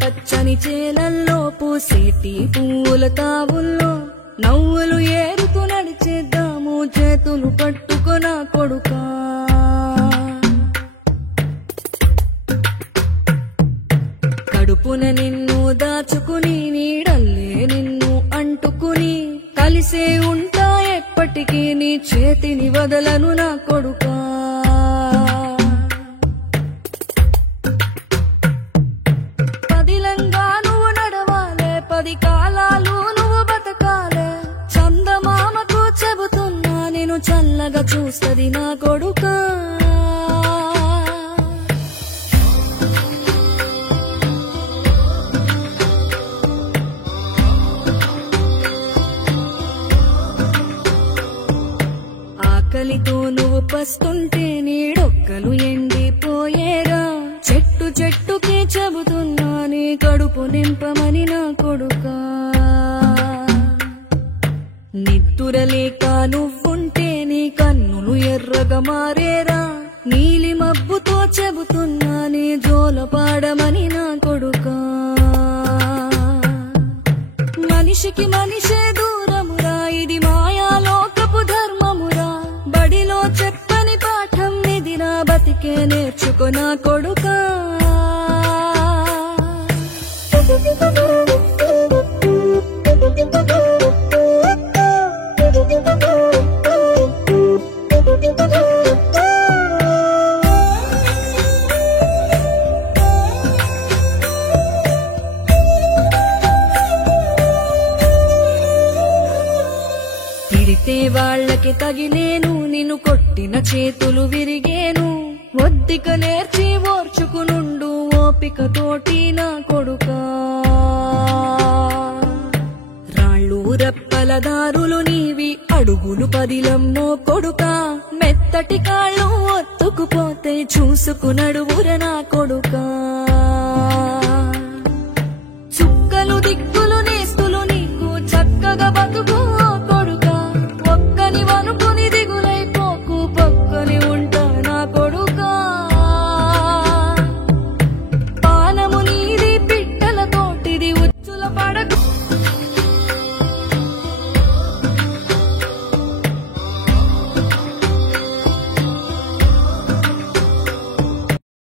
పచ్చని చేలల్లో పూసేటి పువ్వుల తావుల్లో నవ్వులు ఏరుతూ నడిచేద్దాము చేతులు పట్టుకొన కొడుకా. కడుపున నిన్ను దాచుకుని నీడల్లే నిన్ను అంటుకుని కలిసే ఉంటా ఎప్పటికీ నీ చేతిని వదలను నా కొడుకా. పదిలంగా నువ్వు నడవాలే, 10 కాలాలు నువ్వు బతకాలే. చందమామకు చెబుతున్నా నేను చల్లగా చూస్తది నా కొడుకా. ఆకలితో నువ్వు పస్తుంటే నీడొక్కలు ఎండిపోయేరా. చెట్టు చెట్టుకే చెబుతున్నా నీ కడుపు నింపమని నా కొడుకా. నిద్దురలేక నువ్వుంటే నీ కన్నులు ఎర్రగా మారేరా. నీలి మబ్బుతో చెబుతున్నా నీ జోల పాడమని నా కొడుకా. మనిషికి మనిషే దూరమురా, ఇది మాయాలోకపు ధర్మమురా. బడిలో చెప్పని పాఠం ఇది నా బతికే నేర్చుకో నా కొడుకా. తిరితే వాళ్ళకి తగిలేను, నిన్ను కొట్టిన చేతులు విరిగేను. ఒద్దిక నేర్చి ఓర్చుకునుండు ఓపిక తోటి నా కొడుకా. రాళ్ళు రెప్పల దారులు నీవి, అడుగులు పదిలమ్మో కొడుకా. మెత్తటి కాళ్ళు ఒత్తుకుపోతే చూసుకునడువుర నా కొడుకా. చుక్కలు దిక్కు